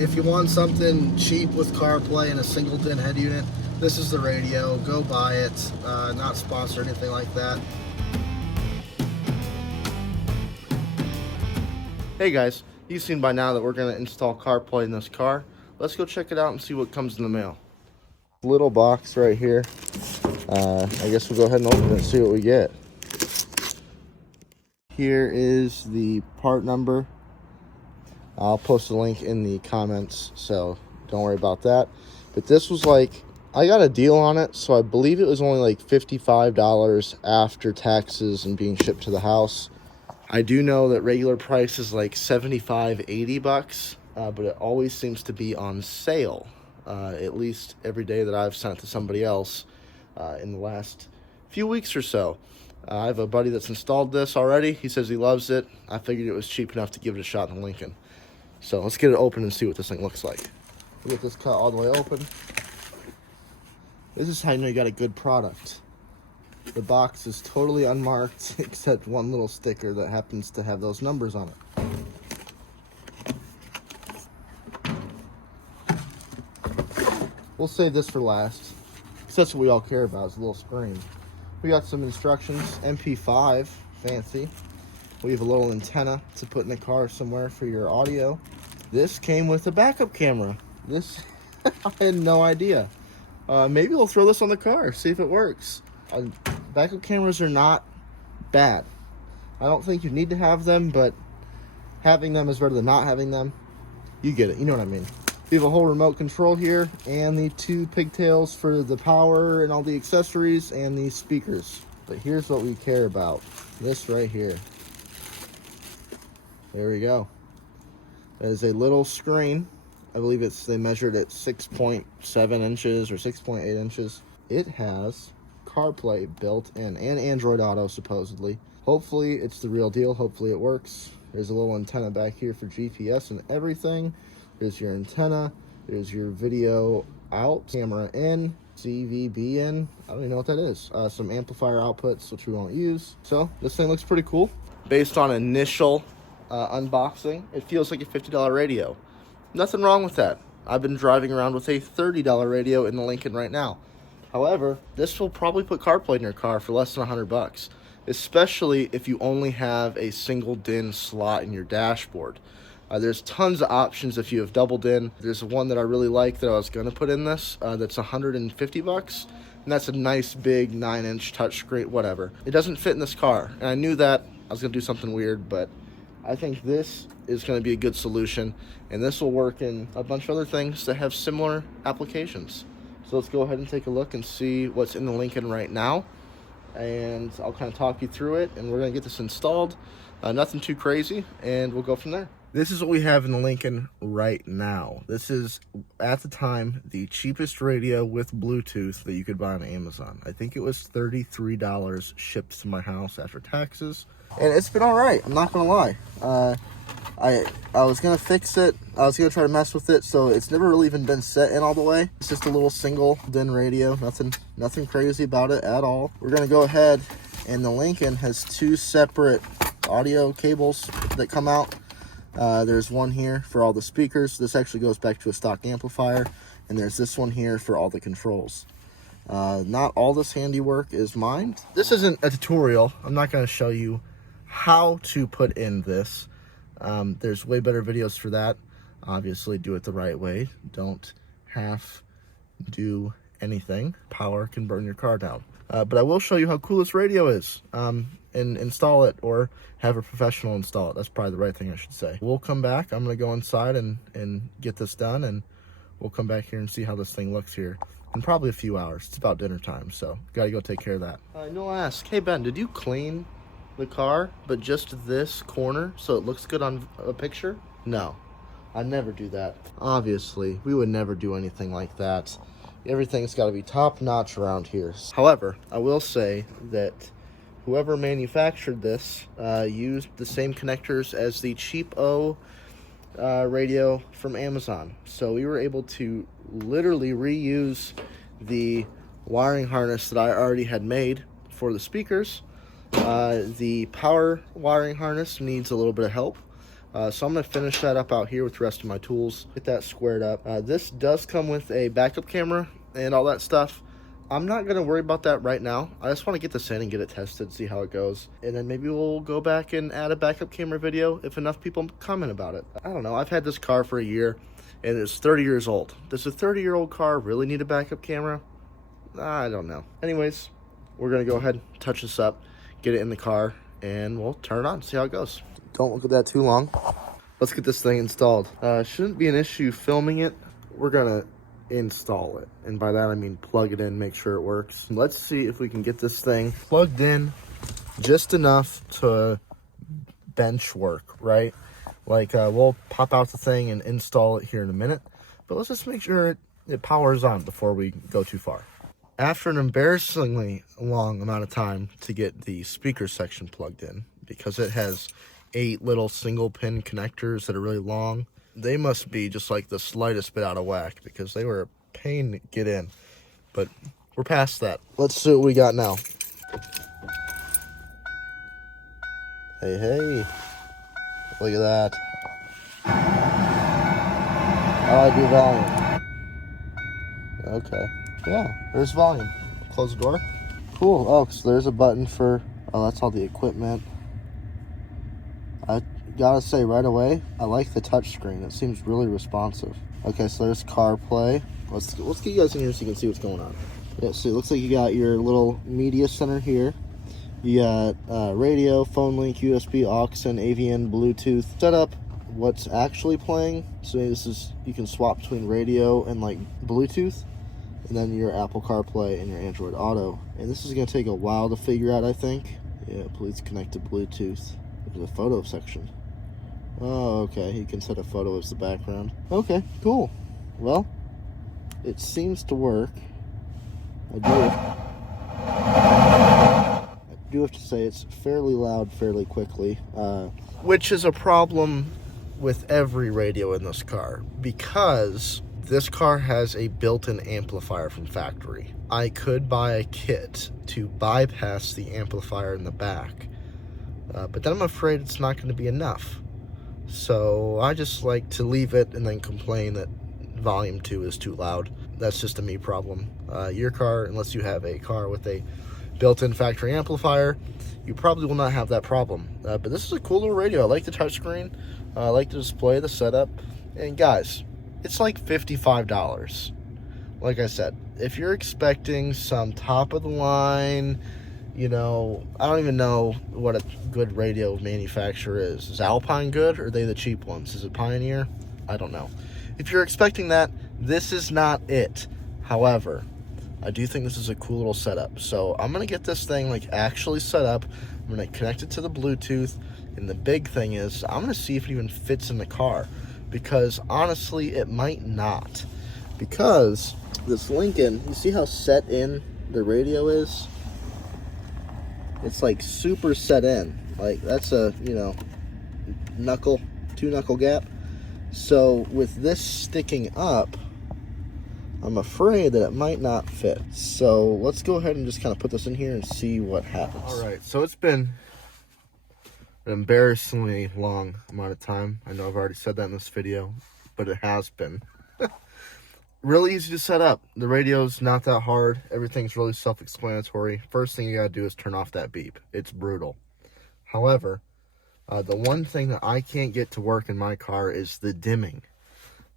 If you want something cheap with CarPlay and a single DIN head unit, this is the radio. Go buy it. Not sponsored or anything like that. Hey guys, you've seen by now that we're going to install CarPlay in this car. Let's go check it out and see what comes in the mail. Little box right here. I guess we'll go ahead and open it and see what we get. Here is the part number. I'll post a link in the comments, so don't worry about that. But this was like, I got a deal on it, so I believe it was only like $55 after taxes and being shipped to the house. I do know that regular price is like $75-$80, but it always seems to be on sale, at least every day that I've sent it to somebody else in the last few weeks or so. I have a buddy that's installed this already. He says he loves it. I figured it was cheap enough to give it a shot in the Lincoln. So let's get it open and see what this thing looks like. We get this cut all the way open. This is how you know you got a good product. The box is totally unmarked except one little sticker that happens to have those numbers on it. We'll save this for last, because that's what we all care about, is a little screen. We got some instructions, MP5, fancy. We have a little antenna to put in the car somewhere for your audio. This came with a backup camera. This, I had no idea. Maybe we'll throw this on the car, see if it works. Backup cameras are not bad. I don't think you need to have them, but having them is better than not having them. You get it, you know what I mean. We have a whole remote control here and the two pigtails for the power and all the accessories and the speakers. But here's what we care about. This right here. There we go. That is a little screen. I believe they measured at 6.7 inches or 6.8 inches. It has CarPlay built in and Android Auto supposedly. Hopefully it's the real deal. Hopefully it works. There's a little antenna back here for GPS and everything. There's your antenna. There's your video out, camera in, CVB in. I don't even know what that is. Some amplifier outputs, which we won't use. So this thing looks pretty cool. Based on initial unboxing, it feels like a $50 radio. Nothing wrong with that. I've been driving around with a $30 radio in the Lincoln right now. However, this will probably put CarPlay in your car for less than $100, especially if you only have a single DIN slot in your dashboard. There's tons of options if you have double DIN. There's one that I really like that I was going to put in this that's $150, and that's a nice big 9-inch touchscreen, whatever. It doesn't fit in this car, and I knew that I was going to do something weird, but I think this is going to be a good solution, and this will work in a bunch of other things that have similar applications. So let's go ahead and take a look and see what's in the Lincoln right now, and I'll kind of talk you through it, and we're going to get this installed. Nothing too crazy, and we'll go from there. This is what we have in the Lincoln right now. This is, at the time, the cheapest radio with Bluetooth that you could buy on Amazon. I think it was $33 shipped to my house after taxes. And it's been all right, I'm not gonna lie. I was gonna fix it. I was gonna try to mess with it, so it's never really even been set in all the way. It's just a little single DIN radio, nothing crazy about it at all. We're gonna go ahead, and the Lincoln has two separate audio cables that come out. There's one here for all the speakers. This actually goes back to a stock amplifier, and there's this one here for all the controls. Not all this handiwork is mine. This isn't a tutorial. I'm not going to show you how to put in this. There's way better videos for that. Obviously, do it the right way. Don't half do anything. Power can burn your car down. But I will show you how cool this radio is, and install it, or have a professional install it. That's probably the right thing I should say. We'll come back. I'm going to go inside and get this done, and we'll come back here and see how this thing looks here in probably a few hours. It's about dinner time, so got to go take care of that. You'll ask, hey Ben, did you clean the car, but just this corner so it looks good on a picture? No, I never do that. Obviously, we would never do anything like that. Everything's got to be top notch around here. However, I will say that whoever manufactured this used the same connectors as the cheapo radio from Amazon. So we were able to literally reuse the wiring harness that I already had made for the speakers. The power wiring harness needs a little bit of help. So I'm going to finish that up out here with the rest of my tools, get that squared up. This does come with a backup camera and all that stuff. I'm not going to worry about that right now. I just want to get this in and get it tested, see how it goes. And then maybe we'll go back and add a backup camera video if enough people comment about it. I don't know. I've had this car for a year and it's 30 years old. Does a 30-year-old car really need a backup camera? I don't know. Anyways, we're going to go ahead and touch this up, get it in the car, and we'll turn it on, see how it goes. Don't look at that too long. Let's get this thing installed. Shouldn't be an issue filming it. We're going to install it, and by that I mean plug it in, make sure it works. Let's see if we can get this thing plugged in just enough to bench work, right? Like we'll pop out the thing and install it here in a minute, but let's just make sure it powers on before we go too far. After an embarrassingly long amount of time to get the speaker section plugged in, because it has 8 little single pin connectors that are really long, they must be just like the slightest bit out of whack, because they were a pain to get in. But we're past that. Let's see what we got now. Hey, hey. Look at that. Oh, I do volume. Okay. Yeah, there's volume. Close the door. Cool. Oh, so there's a button for... Oh, that's all the equipment. I gotta say right away, I like the touch screen. It seems really responsive. Okay, so there's Carplay. Let's get you guys in here so you can see what's going on. Yeah, so it looks like you got your little media center here. You got radio, phone link, USB, aux, and AVN, Bluetooth. Set up what's actually playing. So this is, you can swap between radio and like Bluetooth, and then your Apple CarPlay and your Android Auto. And this is gonna take a while to figure out, I think. Yeah, please connect to Bluetooth. There's a photo section. Oh, okay. You can set a photo as the background. Okay, cool. Well, it seems to work. I do have to say it's fairly loud fairly quickly. Which is a problem with every radio in this car, because this car has a built-in amplifier from factory. I could buy a kit to bypass the amplifier in the back. But then I'm afraid it's not going to be enough. So I just like to leave it and then complain that volume 2 is too loud. That's just a me problem. Your car, unless you have a car with a built-in factory amplifier, you probably will not have that problem. But this is a cool little radio. I like the touchscreen. I like the display, the setup. And guys, it's like $55. Like I said, if you're expecting some top-of-the-line... You know, I don't even know what a good radio manufacturer is. Is Alpine good, or are they the cheap ones? Is it Pioneer? I don't know. If you're expecting that, this is not it. However, I do think this is a cool little setup. So I'm going to get this thing like actually set up. I'm going to connect it to the Bluetooth. And the big thing is, I'm going to see if it even fits in the car. Because honestly, it might not. Because this Lincoln, you see how set in the radio is? It's like super set in. Like that's a, you know, two knuckle gap. So with this sticking up, I'm afraid that it might not fit. So let's go ahead and just kind of put this in here and see what happens. All right, so it's been an embarrassingly long amount of time. I know I've already said that in this video, but it has been. Really easy to set up. The radio's not that hard. Everything's really self-explanatory. First thing you gotta do is turn off that beep. It's brutal. However, the one thing that I can't get to work in my car is the dimming.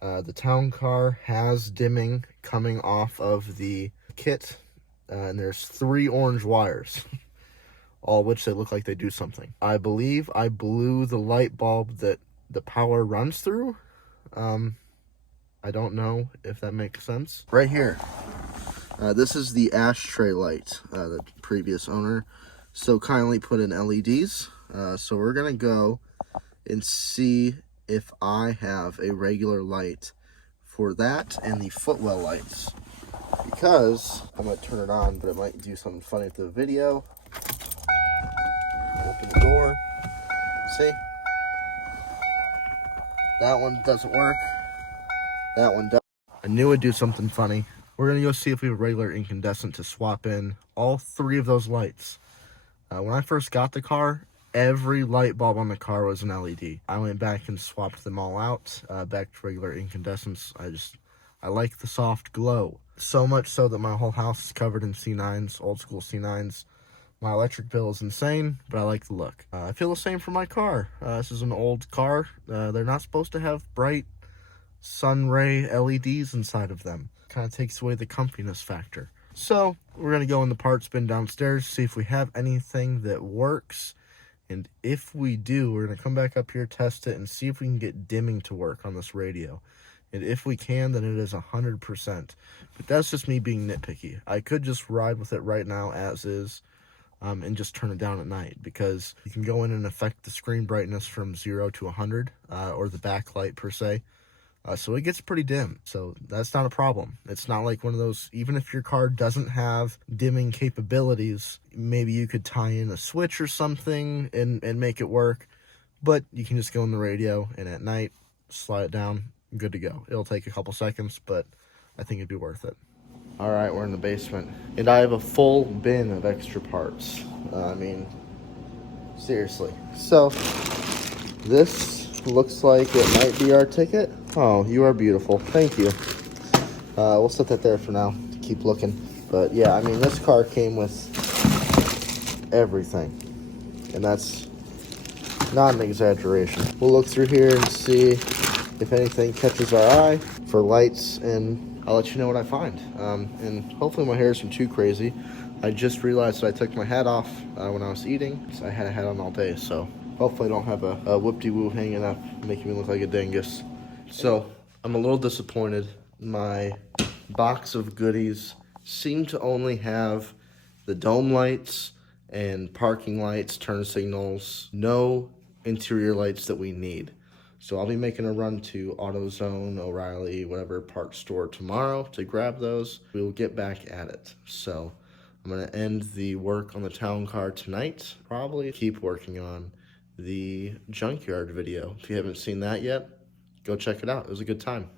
The Towncar has dimming coming off of the kit, and there's 3 orange wires, all which they look like they do something. I believe I blew the light bulb that the power runs through. I don't know if that makes sense. Right here, this is the ashtray light, the previous owner so kindly put in LEDs. So we're gonna go and see if I have a regular light for that and the footwell lights, because I'm gonna turn it on, but it might do something funny with the video. Open the door. See? That one doesn't work. That one does. I knew it'd do something funny. We're gonna go see if we have a regular incandescent to swap in all 3 of those lights. When I first got the car, every light bulb on the car was an LED. I went back and swapped them all out, back to regular incandescence. I like the soft glow. So much so that my whole house is covered in C9s, old school C9s. My electric bill is insane, but I like the look. I feel the same for my car. This is an old car. They're not supposed to have bright sun ray LEDs inside of them. Kind of takes away the comfiness factor. So we're going to go in the parts bin downstairs, see if we have anything that works. And if we do, we're going to come back up here, test it, and see if we can get dimming to work on this radio. And if we can, then it is 100%. But that's just me being nitpicky. I could just ride with it right now as is. And just turn it down at night, because you can go in and affect the screen brightness from 0 to 100, or the backlight per se. So it gets pretty dim. So that's not a problem. It's not like one of those, even if your car doesn't have dimming capabilities, maybe you could tie in a switch or something and make it work. But you can just go in the radio and at night, slide it down, good to go. It'll take a couple seconds, but I think it'd be worth it. All right, we're in the basement, and I have a full bin of extra parts. I mean, seriously. So, this looks like it might be our ticket. Oh, you are beautiful. Thank you. We'll set that there for now to keep looking. But yeah, I mean, this car came with everything, and that's not an exaggeration. We'll look through here and see if anything catches our eye for lights, and I'll let you know what I find. And hopefully my hair isn't too crazy. I just realized that I took my hat off when I was eating, so I had a hat on all day, so hopefully I don't have a whoop-de-woo hanging up, making me look like a dingus. So I'm a little disappointed. My box of goodies seem to only have the dome lights and parking lights, turn signals, no interior lights that we need. So I'll be making a run to AutoZone, O'Reilly, whatever parts store tomorrow to grab those. We will get back at it. So I'm going to end the work on the Towncar tonight. Probably keep working on the junkyard video. If you haven't seen that yet, go check it out. It was a good time.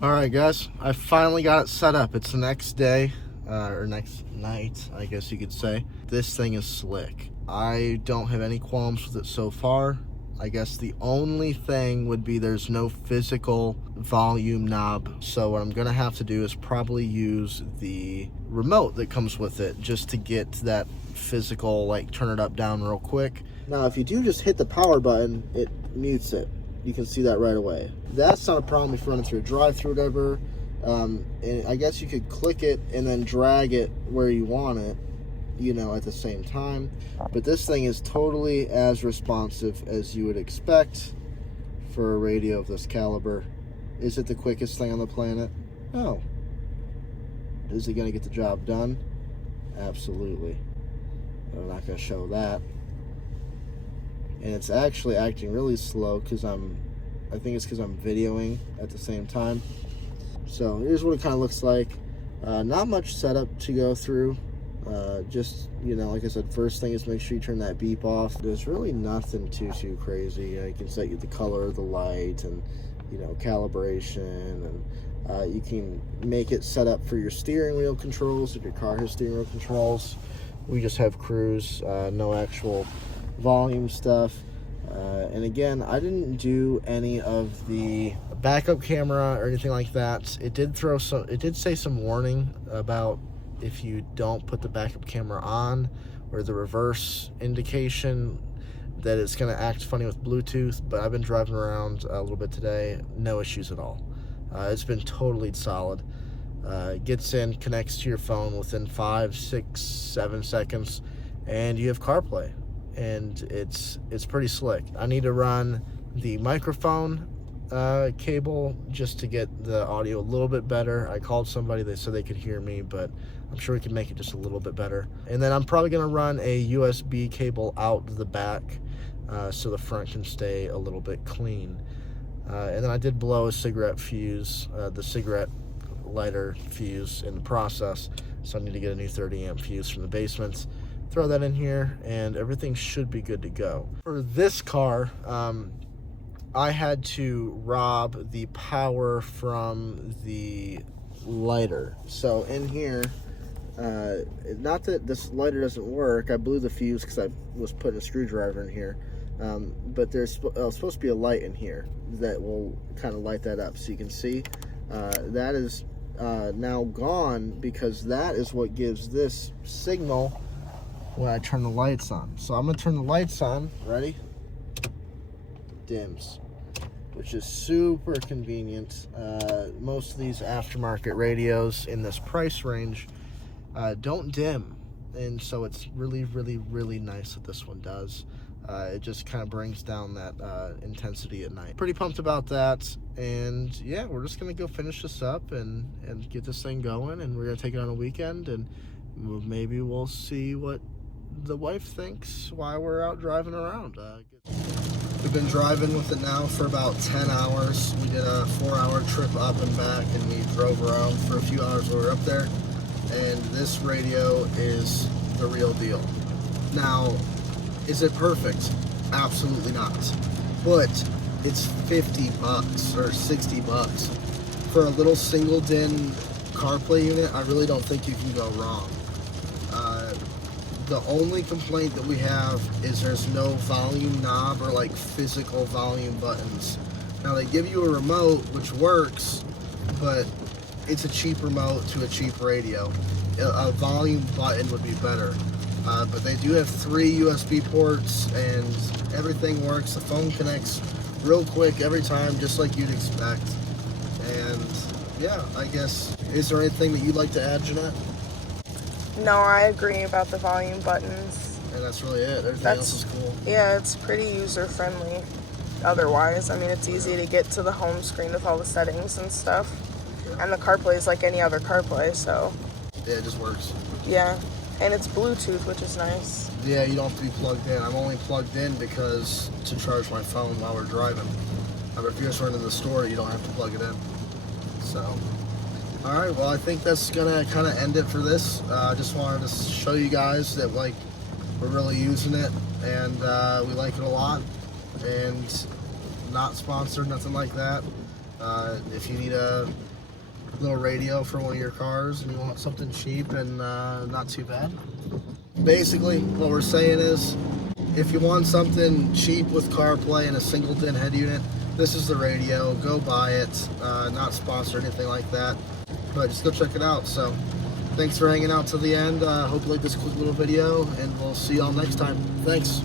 All right, guys, I finally got it set up. It's the next day, or next night, I guess you could say. This thing is slick. I don't have any qualms with it so far. I guess the only thing would be there's no physical volume knob. So what I'm going to have to do is probably use the remote that comes with it just to get that physical, like, turn it up, down real quick. Now, if you do just hit the power button, it mutes it. You can see that right away. That's not a problem if you're running through a drive-through or whatever. And I guess you could click it and then drag it where you want it, you know, at the same time. But this thing is totally as responsive as you would expect for a radio of this caliber. Is it the quickest thing on the planet? No. Is it going to get the job done? Absolutely. I'm not going to show that. And it's actually acting really slow because I think it's because I'm videoing at the same time. So here's what it kind of looks like. Not much setup to go through. Just, you know, like I said, first thing is make sure you turn that beep off. There's really nothing too crazy. You can set the color of the light and, you know, calibration, and you can make it set up for your steering wheel controls if your car has steering wheel controls. We just have cruise, no actual volume stuff. And again, I didn't do any of the backup camera or anything like that. It did say some warning about if you don't put the backup camera on, or the reverse indication, that it's going to act funny with Bluetooth. But I've been driving around a little bit today, no issues at all. It's been totally solid. Gets in, connects to your phone within 5, 6, 7 seconds, and you have CarPlay, and it's pretty slick. I need to run the microphone cable just to get the audio a little bit better. I called somebody, they said they could hear me, but I'm sure we can make it just a little bit better. And then I'm probably going to run a USB cable out the back so the front can stay a little bit clean. And then I did blow a cigarette fuse, the cigarette lighter fuse in the process, so I need to get a new 30 amp fuse from the basement, throw that in here, and everything should be good to go. For this car, I had to rob the power from the lighter. So in here, Not that this lighter doesn't work. I blew the fuse because I was putting a screwdriver in here. But there's supposed to be a light in here that will kind of light that up. So you can see that is now gone, because that is what gives this signal when I turn the lights on. So I'm going to turn the lights on. Ready? Dims, which is super convenient. Most of these aftermarket radios in this price range don't dim, and so it's really, really, really nice that this one does. It just kind of brings down that intensity at night. Pretty pumped about that, and yeah, we're just gonna go finish this up and get this thing going, and we're gonna take it on a weekend, and maybe we'll see what the wife thinks while we're out driving around. We've been driving with it now for about 10 hours. We did a 4-hour trip up and back, and we drove around for a few hours while we were up there. And this radio is the real deal. Now, is it perfect? Absolutely not. But it's 50 bucks or 60 bucks. For a little single DIN CarPlay unit, I really don't think you can go wrong. The only complaint that we have is there's no volume knob or like physical volume buttons. Now they give you a remote which works, but it's a cheap remote to a cheap radio. A volume button would be better. But they do have 3 USB ports and everything works. The phone connects real quick every time, just like you'd expect. And yeah, I guess, is there anything that you'd like to add, Jeanette? No, I agree about the volume buttons. And that's really it. Everything else is cool. Yeah, it's pretty user-friendly. Otherwise, I mean, it's easy to get to the home screen with all the settings and stuff. Yeah. And the CarPlay is like any other CarPlay, so... Yeah, it just works. Yeah, and it's Bluetooth, which is nice. Yeah, you don't have to be plugged in. I'm only plugged in because to charge my phone while we're driving. But if you're just running to the store, you don't have to plug it in. So... Alright, well, I think that's gonna kind of end it for this. I just wanted to show you guys that, like, we're really using it, and we like it a lot, and not sponsored, nothing like that. If you need a little radio for one of your cars and you want something cheap and not too bad. Basically, what we're saying is, if you want something cheap with CarPlay and a single DIN head unit, this is the radio. Go buy it. Not sponsored, anything like that. But just go check it out. So thanks for hanging out till the end. Hope you like this quick little video, and we'll see y'all next time. Thanks.